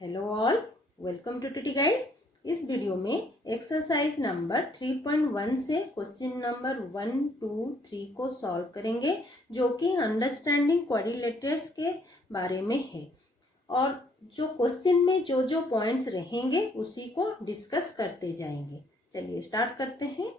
Hello all, welcome to TT guide. इस video में exercise number 3.1 से क्वेश्चन नंबर 1, 2, 3 को सॉल्व करेंगे, जो कि अंडरस्टैंडिंग क्वाड्रिलेटरल्स के बारे में है। और जो क्वेश्चन में जो जो पॉइंट्स रहेंगे उसी को डिस्कस करते जाएंगे। चलिए स्टार्ट करते हैं।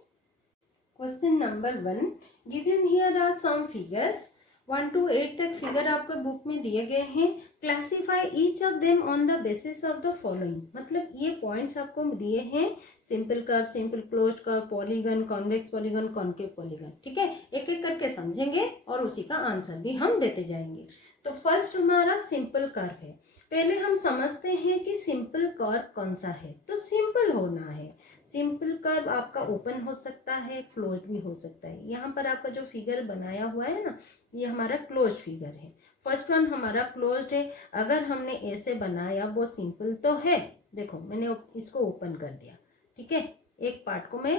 Question number 1, given here are some figures. 1 to 8 तक फिगर आपको बुक में दिए गए हैं। Classify each of them on the basis of the following. मतलब ये पॉइंट्स आपको दिए हैं, simple curve, simple closed curve, polygon, convex polygon, concave polygon. ठीक है, एक एक करके समझेंगे और उसी का आंसर भी हम देते जाएंगे। तो फर्स्ट हमारा सिंपल कर्व है। पहले हम समझते हैं कि सिंपल कर्व कौन सा है। तो सिंपल होना है। सिंपल कर्व आपका ओपन हो सकता है, क्लोज भी हो सकता है। यहाँ पर आपका जो फिगर बनाया हुआ है ना, ये हमारा क्लोज फिगर है। फर्स्ट वन हमारा क्लोज्ड है। अगर हमने ऐसे बनाया वो सिंपल तो है। देखो मैंने इसको ओपन कर दिया, ठीक है, एक पार्ट को मैं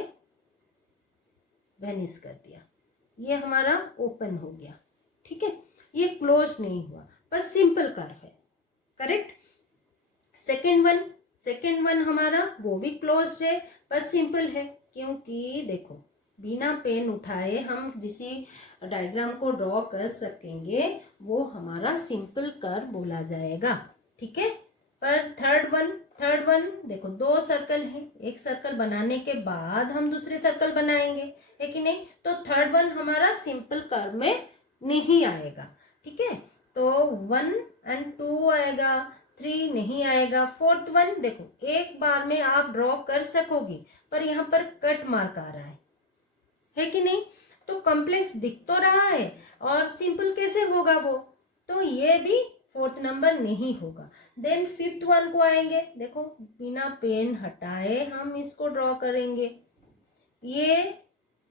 वेनिश कर दिया, ये हमारा ओपन हो गया। ठीक है, ये क्लोज नहीं हुआ पर सिंपल कर्व है। करेक्ट। सेकेंड वन हमारा वो भी क्लोज्ड है पर सिंपल है, क्योंकि देखो बिना पेन उठाए हम जिसी डायग्राम को ड्रॉ कर सकेंगे वो हमारा सिंपल कर्व बोला जाएगा। ठीक है। पर थर्ड वन देखो, दो सर्कल है, एक सर्कल बनाने के बाद हम दूसरे सर्कल बनाएंगे, है कि नहीं। तो थर्ड वन हमारा सिंपल कर्व में नहीं आएगा। ठीक है, तो 1 और 2 आएगा, 3 नहीं आएगा। फोर्थ वन देखो, एक बार में आप ड्रॉ कर सकोगे पर यहाँ पर कट मार्क आ रहा है कि नहीं। तो कॉम्प्लेक्स दिख तो रहा है और सिंपल कैसे होगा वो, तो ये भी फोर्थ नंबर नहीं होगा। देन फिफ्थ वन को आएंगे, देखो बिना पेन हटाए हम इसको ड्रॉ करेंगे, ये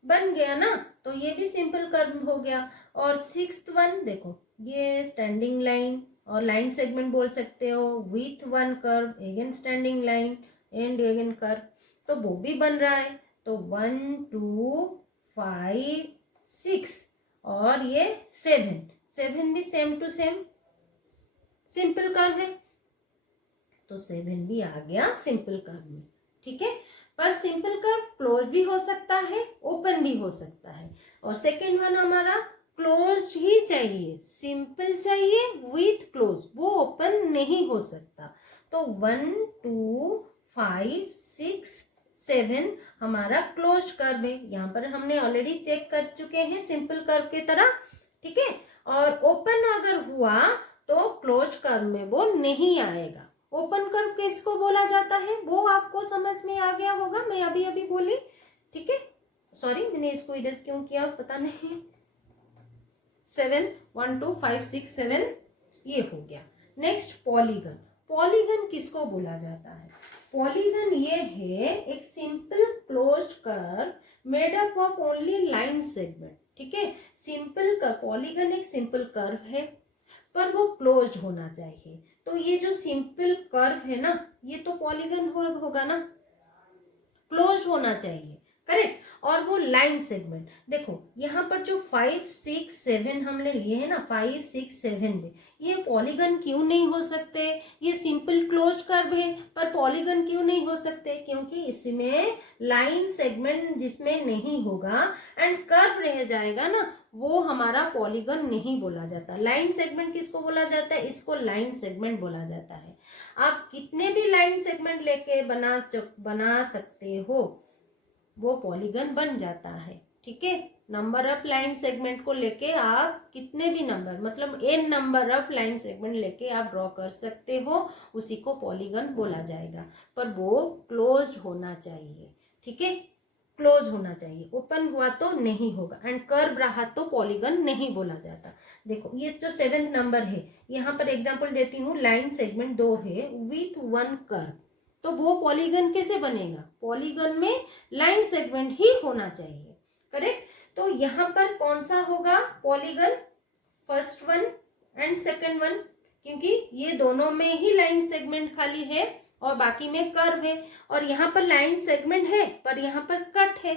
बन गया ना, तो ये भी सिंपल कर्व हो गया। और सिक्स्थ वन देखो, ये स्टैंडिंग लाइन और लाइन सेगमेंट बोल सकते हो, with one curve, again standing line and again curve, तो वो भी बन रहा है। तो 1, 2, 5, 6 और ये 7 भी same to same simple curve है, तो 7 भी आ गया सिंपल कर्व में। ठीक है, पर सिंपल कर्व क्लोज भी हो सकता है, ओपन भी हो सकता है। और सेकेंड वन हमारा क्लोज्ड ही चाहिए, सिंपल चाहिए विथ क्लोज, वो ओपन नहीं हो सकता। तो 1, 2, 5, 6, 7 हमारा क्लोज कर्व है। यहाँ पर हमने ऑलरेडी चेक कर चुके हैं सिंपल कर्व की तरह। ठीक है, और ओपन अगर हुआ तो क्लोज कर्व में वो नहीं आएगा। ओपन कर्व किसको बोला जाता है वो आपको समझ में आ गया होगा, मैं अभी अभी बोली। ठीक है, सॉरी मैंने इसको इधर क्यों किया पता नहीं। 7, 1, 2, 5, 6, 7 ये हो गया। Next polygon. पॉलीगन किसको बोला जाता है? पॉलीगन ये है एक simple closed curve made up of only line segment. ठीक है, सिंपल कर्व, पॉलीगन एक सिंपल कर्व है पर वो क्लोज्ड होना चाहिए। तो ये जो सिंपल कर्व है ना, ये तो पॉलीगन होगा ना, क्लोज होना चाहिए। करेक्ट। और वो लाइन सेगमेंट देखो, यहाँ पर जो 5, 6, 7 हमने लिए हैं ना, 5, 6, 7 में ये पॉलीगन क्यों नहीं हो सकते? ये सिंपल क्लोज कर्व है पर पॉलीगन क्यों नहीं हो सकते? क्योंकि इसमें लाइन सेगमेंट जिसमें नहीं होगा एंड कर्व रह जाएगा ना, वो हमारा पॉलीगन नहीं बोला जाता। लाइन सेगमेंट किसको बोला जाता है? इसको लाइन सेगमेंट बोला जाता है। आप कितने भी लाइन सेगमेंट लेके बना सकते हो, वो पॉलीगन बन जाता है। ठीक है, नंबर ऑफ लाइन सेगमेंट को लेके आप कितने भी नंबर, मतलब n number of line segment लेके आप ड्रॉ कर सकते हो, उसी को पॉलीगन बोला जाएगा। पर वो क्लोज्ड होना चाहिए। ठीक है, क्लोज होना चाहिए, ओपन हुआ तो नहीं होगा एंड कर्व रहा तो पॉलीगन नहीं बोला जाता। देखो ये जो 7th नंबर है, यहाँ पर एग्जांपल देती हूँ, लाइन सेगमेंट 2 है विथ वन कर्व, तो वो पॉलीगन कैसे बनेगा? पॉलीगन में लाइन सेगमेंट ही होना चाहिए। करेक्ट। तो यहाँ पर कौन सा होगा polygon? First one and second one, क्योंकि ये दोनों में ही लाइन सेगमेंट खाली है और बाकी में कर्व है, और यहाँ पर लाइन सेगमेंट है पर यहाँ पर कट है,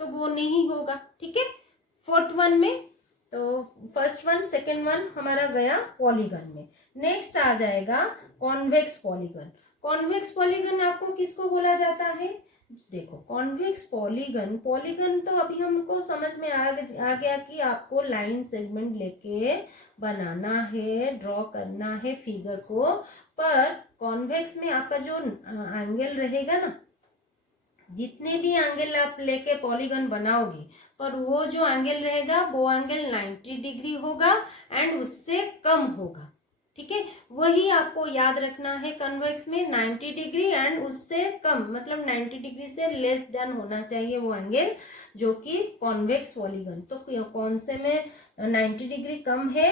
तो वो नहीं होगा। ठीक है, फोर्थ वन में, तो फर्स्ट वन सेकंड वन हमारा गया पॉलीगन में। नेक्स्ट आ जाएगा कॉन्वेक्स पॉलीगन। कॉन्वेक्स पॉलीगन आपको किसको बोला जाता है? देखो कॉन्वेक्स पॉलीगन, पॉलीगन तो अभी हमको समझ में आ गया कि आपको लाइन सेगमेंट लेके बनाना है, ड्रॉ करना है फिगर को। पर कॉन्वेक्स में आपका जो एंगल रहेगा ना, जितने भी एंगल आप लेके पॉलीगन बनाओगे, पर वो जो एंगल रहेगा वो एंगल 90 डिग्री होगा एंड उससे कम होगा। ठीक है, वही आपको याद रखना है। कन्वेक्स में 90 डिग्री एंड उससे कम, मतलब 90 डिग्री से लेस देन होना चाहिए वो एंगल जो कि कॉन्वेक्स पॉलीगन। तो कौन से में 90 डिग्री कम है,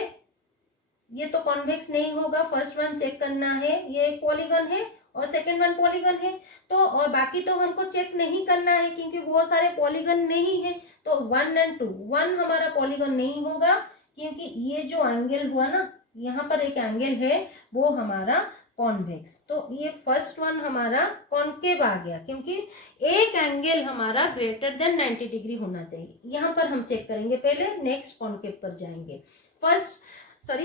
ये तो कॉन्वेक्स नहीं होगा। फर्स्ट वन चेक करना है, ये एक पॉलीगन है और सेकंड वन पॉलीगन है। तो और बाकी तो हमको चेक नहीं करना है क्योंकि वो सारे पॉलीगन नहीं है। तो 1 और 2, 1 हमारा पॉलीगन नहीं होगा क्योंकि ये जो एंगल हुआ ना, यहाँ पर एक एंगल है वो हमारा कॉन्वेक्स। तो ये फर्स्ट वन हमारा कॉन्केव आ गया क्योंकि एक एंगल हमारा ग्रेटर देन 90 डिग्री होना चाहिए। यहाँ पर हम चेक करेंगे पहले, नेक्स्ट कॉन्केव पर जाएंगे।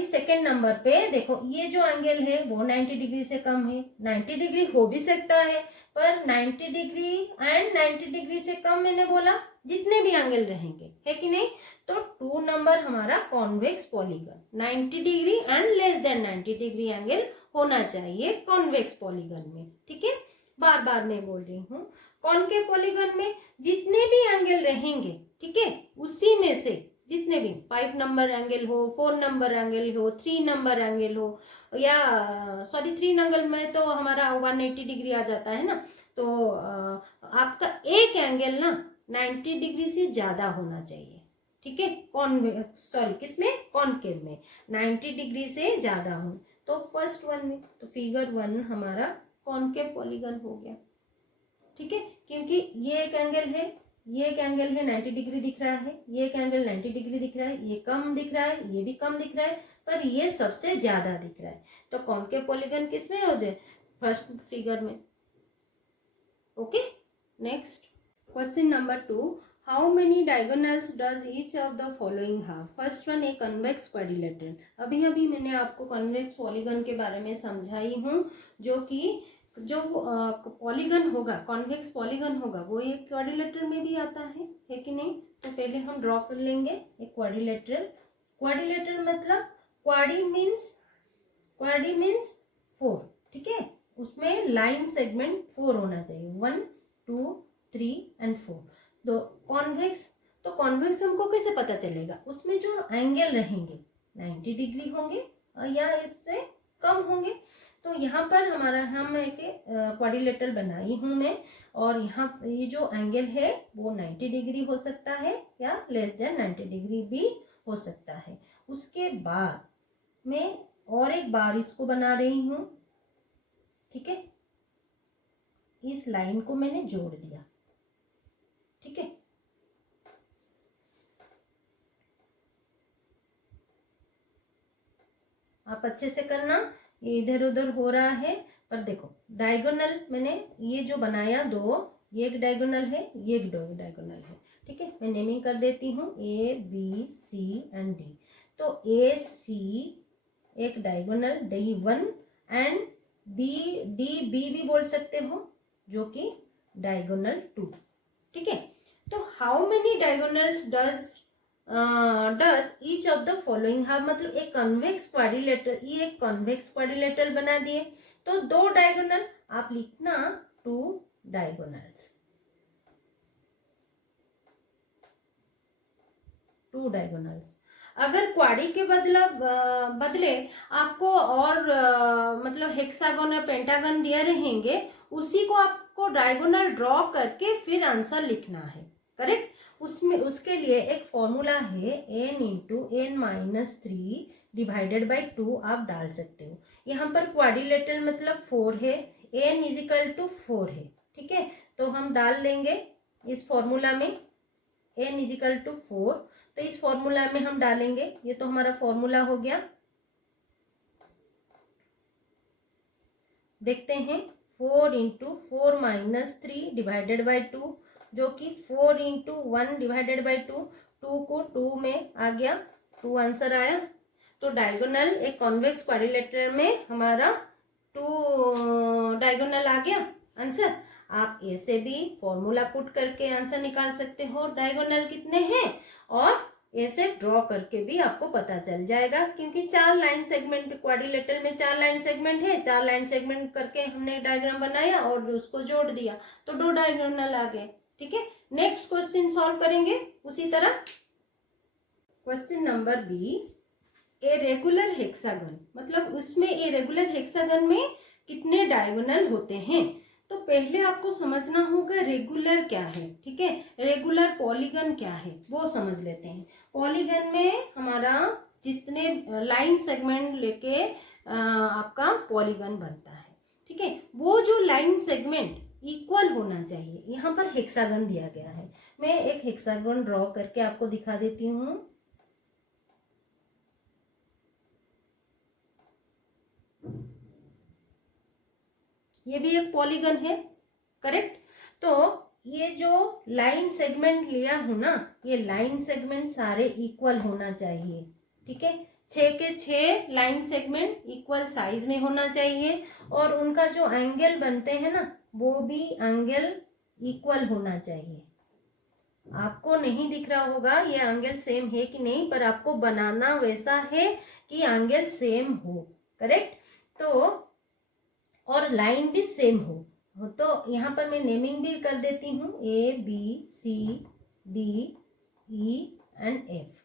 सेकंड नंबर पे देखो, ये जो एंगल है वो 90 डिग्री से कम है। 90 डिग्री हो भी सकता है, पर 90 डिग्री एंड 90 डिग्री से कम मैंने बोला जितने भी एंगल रहेंगे, है कि नहीं। तो 2 नंबर हमारा convex polygon, 90 degree and less than 90 degree angle होना चाहिए कॉन्वेक्स पॉलीगन में। ठीक है, बार बार मैं बोल रही हूँ, कॉन्केव पॉलीगन में जितने भी एंगल रहेंगे, ठीक है, उसी में से जितने भी 5 नंबर एंगल हो, 4 नंबर एंगल हो, 3 नंबर एंगल हो, या 3 नंबर में तो हमारा 180 डिग्री आ जाता है ना। तो आपका एक एंगल ना 90 डिग्री से ज़्यादा होना चाहिए। ठीक है, किसमें? कॉन्केव में 90 डिग्री से ज़्यादा हो। तो फर्स्ट वन में तो फिगर 1 हमारा कॉन्केव पॉलीगन हो गया। ठीक है, क्योंकि ये एक एंगल है, ये एक एंगल है 90 डिग्री दिख रहा है, ये एक एंगल 90 डिग्री दिख रहा है, ये कम दिख रहा है, ये भी कम दिख रहा है, पर ये सबसे ज्यादा दिख रहा है। तो कॉन्केव पॉलीगन किसमें हो जाए? फर्स्ट फिगर में। Okay, next question number 2, how many diagonals does each of the following have? First one, a convex quadrilateral. अभी अभी मैंने आपको कन्वेक्स पॉलीगन के बारे में समझाई हूँ, जो कि जो पॉलीगन होगा, कॉन्वेक्स पॉलीगन होगा, वो एक क्वाड्रिलेटरल में भी आता है कि नहीं। तो पहले हम ड्रॉ कर लेंगे एक क्वाड्रिलेटरल। क्वाड्रिलेटरल मतलब क्वाड्री मीन्स 4। ठीक है, उसमें लाइन सेगमेंट 4 होना चाहिए, 1 2 3 एंड 4। तो कॉन्वेक्स हमको कैसे पता चलेगा? उसमें जो एंगल रहेंगे 90 डिग्री होंगे या इससे कम होंगे। तो यहाँ पर हम एक क्वाड्रिलेटरल बनाई हूँ मैं, और यहाँ ये जो एंगल है वो 90 डिग्री हो सकता है या लेस देन 90 डिग्री भी हो सकता है। उसके बाद मैं और एक बार इसको बना रही हूँ। ठीक है, इस लाइन को मैंने जोड़ दिया। ठीक है, आप अच्छे से करना, ये इधर उधर हो रहा है। पर देखो डायगोनल मैंने ये जो बनाया 2, ये एक डायगोनल है, ये एक डायगोनल है। ठीक है, मैं नेमिंग कर देती हूँ ABC एंड D। तो AC एक डायगोनल D1 एंड DB भी बोल सकते हो, जो कि डायगोनल 2। ठीक है, तो how many diagonals does each of the following have? मतलब एक कन्वेक्स क्वाड्रिलेटरल, ये एक कन्वेक्स क्वाड्रिलेटरल बना दिए, तो 2 डायगोनल आप लिखना, 2 डायगोनल्स, 2 डायगोनल्स। अगर क्वाड्री के बदले आपको और मतलब हेक्सागन और पेंटागन दिए रहेंगे, उसी को आपको डायगोनल ड्रॉ करके फिर आंसर लिखना है। करेक्ट, उसके लिए एक फॉर्मूला है, n into n-3 divided by 2 आप डाल सकते हो। यहाँ पर क्वाड्रिलेटरल मतलब 4 है, n इजिकल टू 4 है। ठीक है, तो हम डाल लेंगे इस फॉर्मूला में n इजिकल टू 4। तो इस फॉर्मूला में हम डालेंगे, ये तो हमारा फॉर्मूला हो गया। देखते हैं, 4 इंटू 4-3 डिवाइडेड बाई 2, जो कि 4 इंटू 1 डिवाइडेड बाई 2, 2 को 2 में आ गया, 2 आंसर आया। तो डायगोनल एक कॉन्वेक्स क्वाड्रिलेटरल में हमारा डायगोनल आ गया आंसर। आप ए से भी फॉर्मूला पुट करके आंसर निकाल सकते हो डायगोनल कितने हैं, और ए से ड्रॉ करके भी आपको पता चल जाएगा, क्योंकि 4 लाइन सेगमेंट, क्वाड्रिलेटरल में 4 लाइन सेगमेंट है, 4 लाइन सेगमेंट करके हमने डायग्राम बनाया और उसको जोड़ दिया तो 2 डायगोनल आ गए। ठीक है, नेक्स्ट क्वेश्चन सॉल्व करेंगे उसी तरह। Question number B, a regular hexagon, मतलब उसमें ए रेगुलर हेक्सागन में कितने डायगोनल होते हैं। तो पहले आपको समझना होगा रेगुलर क्या है। ठीक है, रेगुलर पॉलीगन क्या है वो समझ लेते हैं। पॉलीगन में हमारा जितने लाइन सेगमेंट लेके आपका पॉलीगन बनता है। ठीक है, वो जो लाइन सेगमेंट इक्वल होना चाहिए। यहाँ पर हेक्सागन दिया गया है, मैं एक हेक्सागन ड्रॉ करके आपको दिखा देती हूँ। ये भी एक पॉलीगन है, करेक्ट। तो ये जो लाइन सेगमेंट लिया हूं ना, ये लाइन सेगमेंट सारे इक्वल होना चाहिए। ठीक है, 6 के 6 लाइन सेगमेंट इक्वल साइज में होना चाहिए, और उनका जो एंगल बनते हैं ना वो भी एंगल इक्वल होना चाहिए। आपको नहीं दिख रहा होगा ये एंगल सेम है कि नहीं, पर आपको बनाना वैसा है कि एंगल सेम हो, करेक्ट। तो और लाइन भी सेम हो। तो यहाँ पर मैं नेमिंग भी कर देती हूँ, A B C D E and F,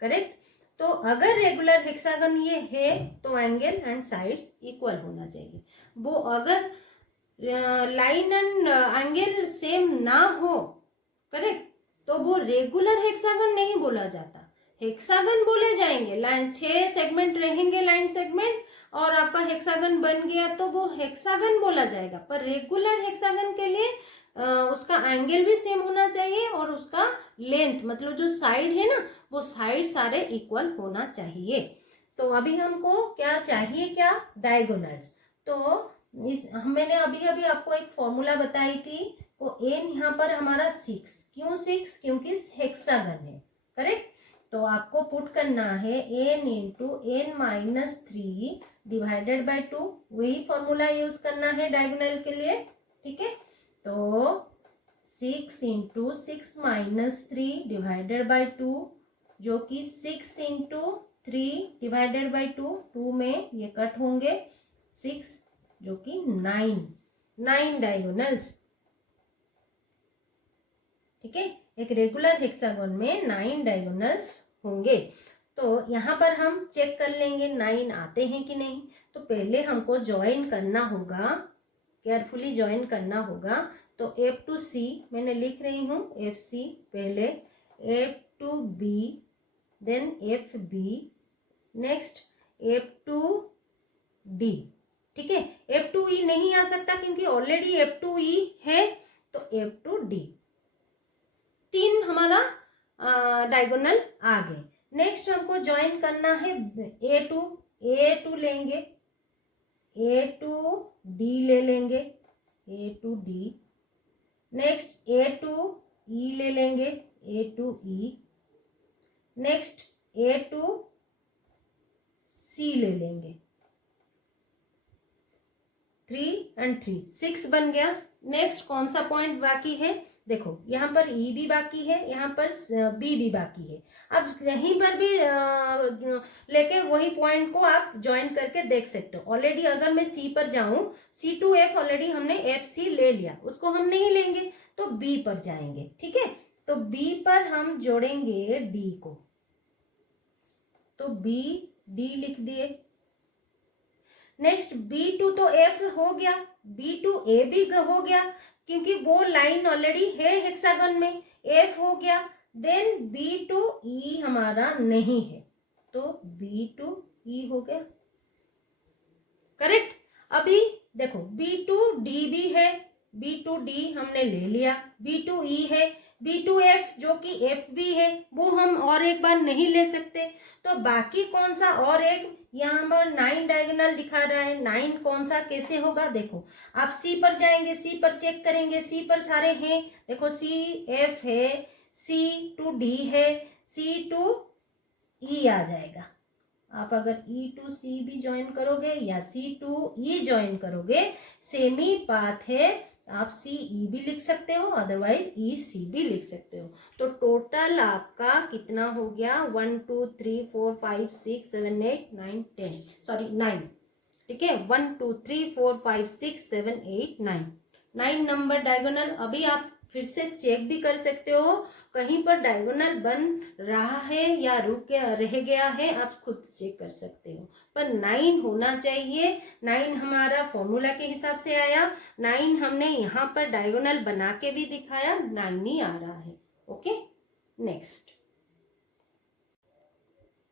correct. तो अगर रेगुलर हेक्सागन ये है तो एंगल एंड साइड्स इक्वल होना चाहिए। वो अगर लाइन एंड एंगल सेम ना हो, करेक्ट, तो वो रेगुलर हेक्सागन नहीं बोला जाता, हेक्सागन बोले जाएंगे। लाइन 6 सेगमेंट रहेंगे लाइन सेगमेंट, और आपका हेक्सागन बन गया तो वो हेक्सागन बोला जाएगा। पर रेगुलर हेक्सागन के लिए उसका एंगल भी सेम होना चाहिए, और उसका लेंथ मतलब जो साइड है ना वो साइड सारे इक्वल होना चाहिए। तो अभी हमको क्या चाहिए, क्या, डायगोनल्स। तो मैंने अभी अभी आपको एक फॉर्मूला बताई थी, तो एन यहाँ पर हमारा 6, क्यों 6, क्योंकि हेक्सागन है, करेक्ट। तो आपको पुट करना है n into n minus 3 divided by 2, वही फॉर्मूला यूज करना है डायगोनल के लिए। ठीक है, तो 6 इंटू 6 माइनस 3 डिवाइडेड बाय 2, जो कि 6 इंटू 3 डिवाइडेड बाय 2, 2 में ये कट होंगे, 6 जो कि 9 डायगोनल्स। ठीक है, एक रेगुलर हेक्सागन में 9 डायगोनल्स होंगे। तो यहाँ पर हम चेक कर लेंगे 9 आते हैं कि नहीं। तो पहले हमको ज्वाइन करना होगा, केयरफुली ज्वाइन करना होगा। तो F to C मैंने लिख रही हूँ, FC पहले, F to B, then FB, next F to D। ठीक है, F to E नहीं आ सकता क्योंकि ऑलरेडी F to E है, तो F to D, 3 हमारा डायगोनल आ गए। नेक्स्ट हमको ज्वाइन करना है ए टू लेंगे, ए टू डी ले लेंगे, A to D, next A to E ले लेंगे, A to E, next A to C ले लेंगे, 3 and 3, 6 बन गया। नेक्स्ट कौन सा पॉइंट बाकी है, देखो यहाँ पर ई भी बाकी है, यहाँ पर बी भी बाकी है। अब यहीं पर भी लेके वही पॉइंट को आप ज्वाइन करके देख सकते हो। ऑलरेडी अगर मैं सी पर जाऊं, सी टू एफ ऑलरेडी हमने एफ सी ले लिया, उसको हम नहीं लेंगे तो बी पर जाएंगे। ठीक है, तो बी पर हम जोड़ेंगे डी को, तो बी डी लिख दिए। नेक्स्ट B2 तो F हो गया, B2 A भी हो गया क्योंकि वो लाइन ऑलरेडी है हेक्सागन में, F हो गया। देन B2 E हमारा नहीं है, तो B2 E हो गया, करेक्ट। अभी देखो B2 D भी है, B2 D हमने ले लिया, B2 E है, B2 F जो कि F भी है वो हम और एक बार नहीं ले सकते। तो बाकी कौन सा और एक, यहाँ पर 9 डायगोनल दिखा रहा है, 9 कौन सा कैसे होगा, देखो आप C पर जाएंगे, C पर चेक करेंगे, C पर सारे हैं, देखो C F है, C to D है, C to E आ जाएगा। आप अगर E टू C भी ज्वाइन करोगे या C टू E ज्वाइन करोगे, सेम ही पाथ है, आप CE भी लिख सकते हो, अदरवाइज EC भी लिख सकते हो। तो टोटल आपका कितना हो गया, 1 2 3 4 5 6 7 8 9 10, सॉरी 9, ठीक है, 1 2 3 4 5 6 7 8 9, 9 नंबर डायगोनल। अभी आप फिर से चेक भी कर सकते हो, कहीं पर डायगोनल बन रहा है या रुक गया रह गया है, आप खुद चेक कर सकते हो, पर 9 होना चाहिए। 9 हमारा फॉर्मूला के हिसाब से आया, 9 हमने यहाँ पर डायगोनल बना के भी दिखाया, 9 ही आ रहा है। Okay, next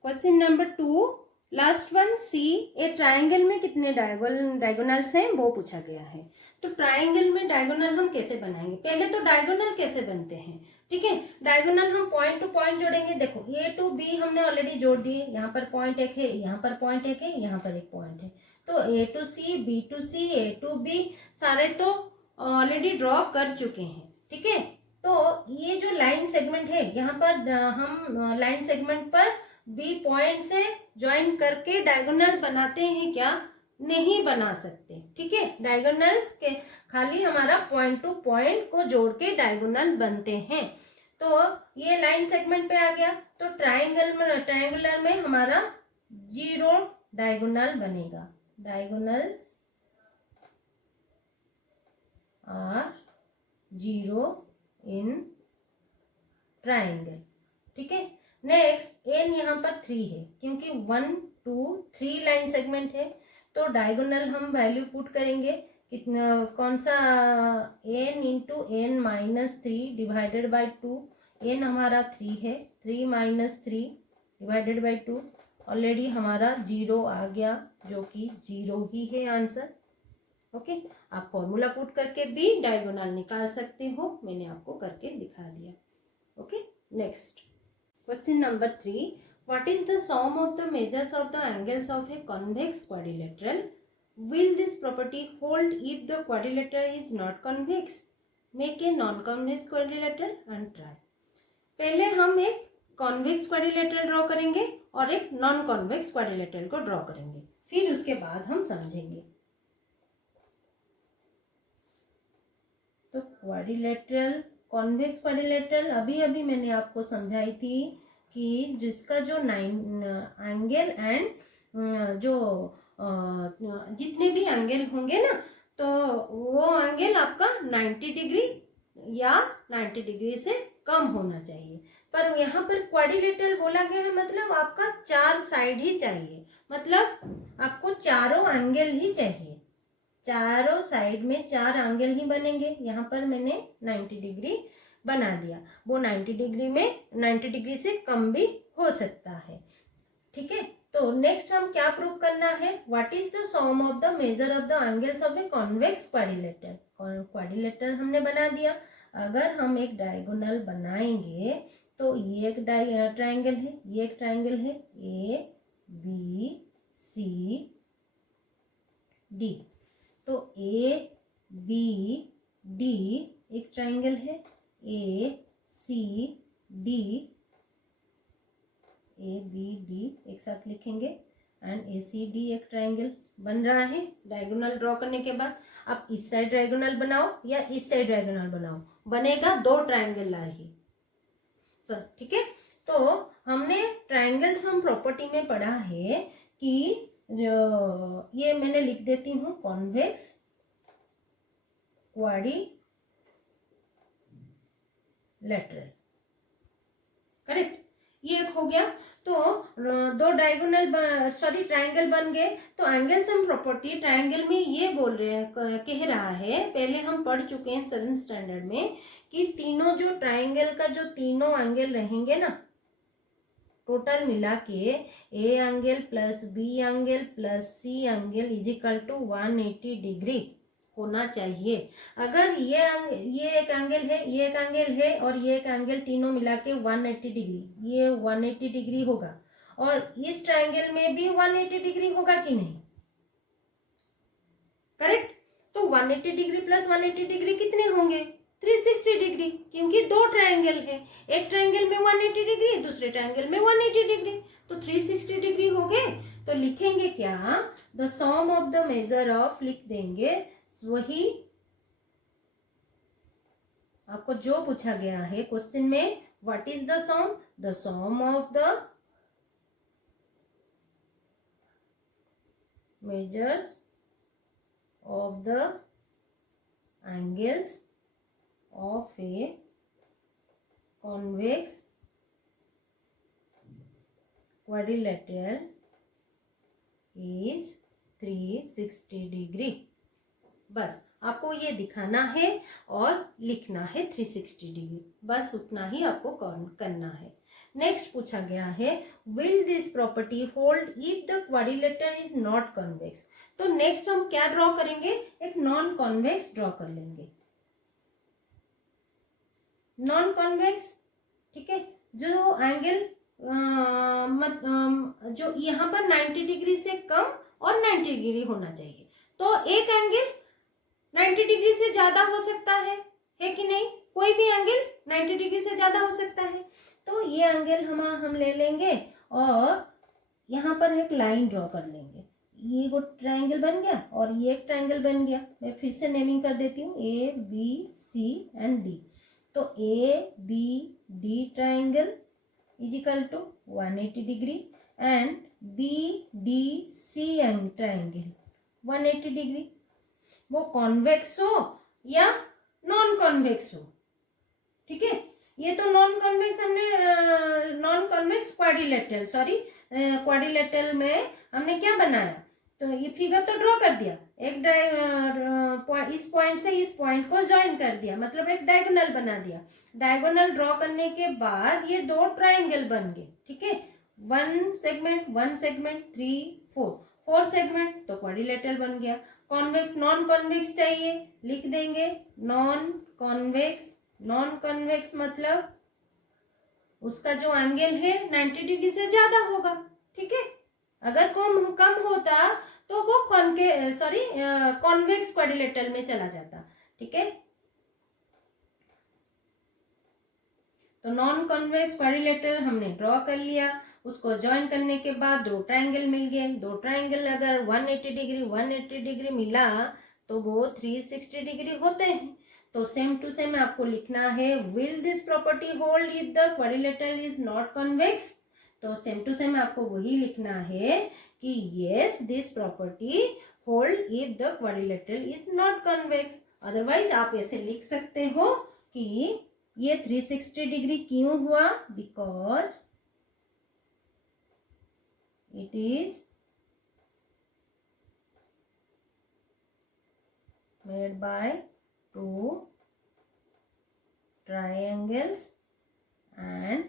question number 2, last one C, a triangle में कितने डायगोनल्स हैं वो पूछा गया है। तो ट्राइंगल में डायगोनल हम कैसे बनाएंगे, पहले तो डायगोनल कैसे बनते हैं, ठीक है। डायगोनल हम पॉइंट टू पॉइंट जोड़ेंगे। देखो ए टू बी हमने ऑलरेडी जोड़ दिए, यहाँ पर पॉइंट एक है, यहाँ पर पॉइंट एक है, यहाँ पर एक पॉइंट है, तो A to C, B to C, A to B सारे तो ऑलरेडी ड्रॉ कर चुके हैं, ठीक है। तो ये जो लाइन सेगमेंट है, यहाँ पर हम लाइन सेगमेंट पर बी पॉइंट से ज्वाइन करके डायगोनल बनाते हैं क्या, नहीं बना सकते, ठीक है। डायगोनल्स के खाली हमारा पॉइंट टू पॉइंट को जोड़ के डायगोनल बनते हैं। तो ये लाइन सेगमेंट पे आ गया, तो ट्राइंगुलर में हमारा 0 डायगोनल बनेगा। डायगोनल्स आर 0 इन ट्राइंगल, ठीक है। नेक्स्ट एन यहाँ पर 3 है, क्योंकि 1 2 3 लाइन सेगमेंट है, तो डायगोनल हम वैल्यू पुट करेंगे, कितना, कौन सा, n into n minus 3 divided by 2, n हमारा 3 है, 3 माइनस 3 डिवाइडेड बाई 2, ऑलरेडी हमारा 0 आ गया, जो कि 0 ही है आंसर। ओके, आप फॉर्मूला पुट करके भी डायगोनल निकाल सकते हो, मैंने आपको करके दिखा दिया। Okay, next question number 3, what is the sum of the measures of the angles of a convex quadrilateral? Will this property hold if the quadrilateral is not convex? Make a non-convex quadrilateral and try. पहले हम एक convex quadrilateral draw करेंगे और एक non convex quadrilateral को draw करेंगे, फिर उसके बाद हम समझेंगे। तो क्वाड्रिलेटरल, कॉन्वेक्स क्वाड्रिलेटरल अभी अभी मैंने आपको समझाई थी कि जिसका जो 9 एंगल एंड जो जितने भी एंगल होंगे ना, तो वो एंगल आपका 90 डिग्री या 90 डिग्री से कम होना चाहिए। पर यहाँ पर क्वाड्रिलेटरल बोला गया है, मतलब आपका 4 साइड ही चाहिए, मतलब आपको चारों एंगल ही चाहिए, चारों साइड में 4 एंगल ही बनेंगे। यहाँ पर मैंने 90 डिग्री बना दिया, वो 90 डिग्री में 90 डिग्री से कम भी हो सकता है, ठीक है। तो नेक्स्ट हम क्या प्रूव करना है, what is the sum of the measure of the angles of a convex quadrilateral. Quadrilateral हमने बना दिया, अगर हम एक डायगोनल बनाएंगे तो ये एक ट्राइंगल है, ये एक ट्राइंगल है, ए बी सी डी, तो ए बी डी एक ट्राइंगल है, A C D, A B D एक साथ लिखेंगे, एंड ए सी डी एक ट्राइंगल बन रहा है। डायगोनल ड्रॉ करने के बाद आप इस साइड डायगोनल बनाओ या इस साइड डायगोनल बनाओ, बनेगा 2 ट्राइंगल ही सर, ठीक है। तो हमने ट्राइंगल्स हम प्रॉपर्टी में पढ़ा है कि जो ये मैंने लिख देती हूँ, कॉन्वेक्स क्वाड्रिलेटरल, करेक्ट, ये एक हो गया। तो 2 डायगोनल ट्राइंगल बन गए। तो एंगल सम प्रॉपर्टी ट्राइंगल में ये बोल रहे हैं, कह रहा है, पहले हम पढ़ चुके हैं 7th स्टैंडर्ड में कि तीनों जो ट्राइंगल का जो तीनों एंगल रहेंगे ना, टोटल मिला के A angle plus B angle plus C angle is equal to 180 degree होना चाहिए। अगर ये एक एंगल है, ये एक एंगल है और ये एक एंगल, तीनों मिला के 180 डिग्री, ये 180 डिग्री होगा, और इस ट्राइंगल में भी 180 डिग्री होगा कि नहीं, करेक्ट। तो 180 डिग्री प्लस 180 डिग्री कितने होंगे, 360 डिग्री, क्योंकि दो ट्रायंगल है, एक ट्रायंगल में 180 डिग्री, दूसरे ट्रायंगल में 180 डिग्री, तो 360 डिग्री हो गए। तो लिखेंगे क्या, the sum of the measure of, लिख देंगे वही आपको जो पूछा गया है क्वेश्चन में, what is the sum of the measures of the angles of a convex quadrilateral is 360 degree. बस आपको ये दिखाना है और लिखना है 360 डिग्री, बस उतना ही आपको करना है। नेक्स्ट पूछा गया है, will this property hold if the quadrilateral is not convex. तो नेक्स्ट हम क्या ड्रॉ करेंगे, एक नॉन कॉन्वेक्स ड्रॉ कर लेंगे, नॉन कॉन्वेक्स, ठीक है, जो एंगल जो यहाँ पर 90 डिग्री से कम और 90 डिग्री होना चाहिए। तो एक एंगल 90 डिग्री से ज्यादा हो सकता है कि नहीं, कोई भी एंगल 90 डिग्री से ज्यादा हो सकता है। तो ये एंगल हम ले लेंगे और यहाँ पर एक लाइन ड्रॉ कर लेंगे, ये एक ट्रायंगल बन गया और ये एक ट्रायंगल बन गया। मैं फिर से नेमिंग कर देती हूँ, A B C and D. तो A B D triangle is equal to 180 degree and B D C and triangle 180 degree. वो कॉन्वेक्स हो या नॉन कॉन्वेक्स हो, ठीक है। ये तो नॉन कॉन्वेक्स हमने non convex quadrilateral, sorry quadrilateral में हमने क्या बनाया, तो ये फिगर तो ड्रॉ कर दिया, एक इस पॉइंट से इस पॉइंट को ज्वाइन कर दिया, मतलब एक डायगोनल बना दिया। डायगोनल ड्रॉ करने के बाद ये दो ट्रायंगल बन गए, ठीक है, वन सेगमेंट 3 4 सेगमेंट, तो क्वाड्रिलेटरल बन गया। कॉन्वेक्स नॉन कॉन्वेक्स चाहिए, लिख देंगे नॉन कॉन्वेक्स। नॉन कॉन्वेक्स मतलब उसका जो एंगल है 90 डिग्री से ज्यादा होगा, ठीक है। अगर कम होता तो वो कॉन्वेक्स क्वाड्रिलेटरल में चला जाता, ठीक है। तो नॉन कॉन्वेक्स क्वाड्रिलेटरल हमने ड्रॉ कर लिया, उसको ज्वाइन करने के बाद दो ट्रायंगल मिल गए। दो ट्रायंगल अगर 180 डिग्री मिला तो वो 360 डिग्री होते हैं। तो सेम टू सेम आपको लिखना है, will this property hold if the quadrilateral is not convex. तो सेम टू सेम आपको वही लिखना है कि yes this property hold if the quadrilateral is not convex. Otherwise आप ऐसे लिख सकते हो कि ये 360 डिग्री क्यों हुआ, because it is made by two triangles and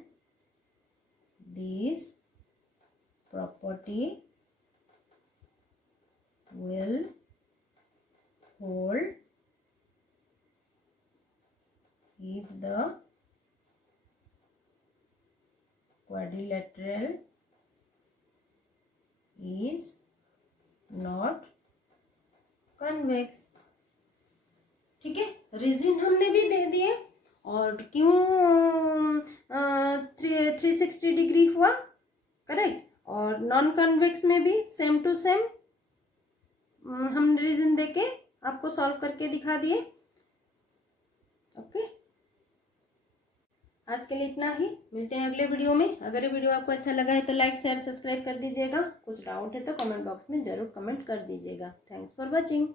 this property will hold if the quadrilateral is not convex, ठीक है। रीजन हमने भी दे दिए और क्यों 360 डिग्री हुआ, करेक्ट। और नॉन कन्वेक्स में भी सेम टू सेम हम रीजन देके आपको सॉल्व करके दिखा दिए। ओके, आज के लिए इतना ही, मिलते हैं अगले वीडियो में। अगर ये वीडियो आपको अच्छा लगा है तो लाइक शेयर सब्सक्राइब कर दीजिएगा। कुछ डाउट है तो कमेंट बॉक्स में ज़रूर कमेंट कर दीजिएगा। Thanks for watching.